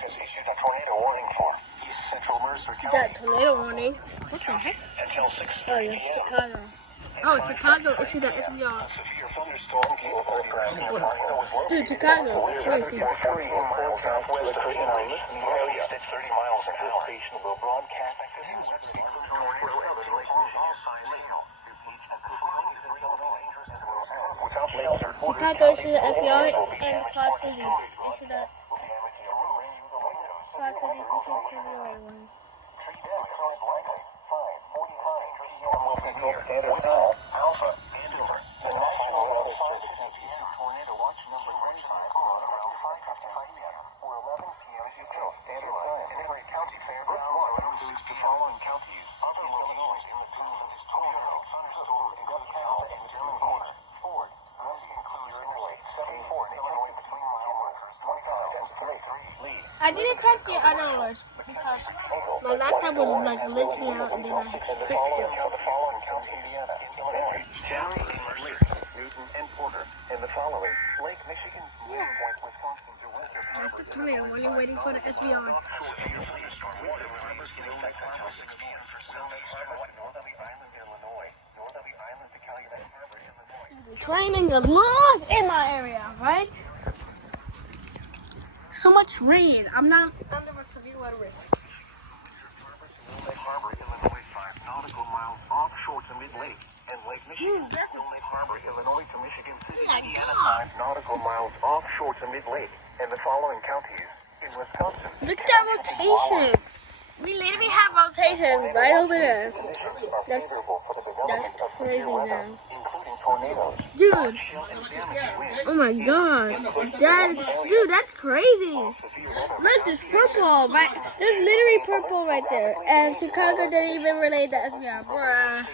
has issued a tornado warning for East Central Mercer County. Got tornado warning. What the heck? Until 6:30 Oh, yeah, Chicago. Oh, Chicago issued that SBR. Severe thunderstorm Dude, Chicago. Where is he? 40 miles southwest of in our listening area. At 30 miles an hour. Station will broadcast Chicago issued the SBR and Quad Cities issued that. Quad Cities issued tornado warning. Alpha and over. The national weather service tornado watch number 11 p.m. Central Standard Time. Henry County Fairgrounds includes the following counties. Other Illinois in the zone of this tornado. Thunderstorm in DeKalb and German Corner. Ford. This includes Interstate 74 in Illinois between mile markers 25 and 33. Lee. I didn't type the other words because my laptop was like glitching out and then I fixed it. The following county, Indiana, Illinois, Cherry, Newton, and Porter. And the following, Lake Michigan, Point, Wisconsin to Winter. That's the tornado warning waiting for the SVR. Training is lost in my area, right? So much rain. I'm not under a severe weather risk. Harbor, Illinois, 5 nautical miles offshore to mid-lake, and Lake Michigan, Lake Harbor, Illinois to Michigan City, Indiana, 5 nautical miles offshore to mid-lake, and the following counties in Wisconsin. Look at that rotation. We literally have rotation right over there. That's crazy now. Including tornadoes. Dude. Oh my god. Dude, that's crazy. Look, there's purple. Right, there's literally purple right there. And Chicago didn't even relay the SVR. Bruh.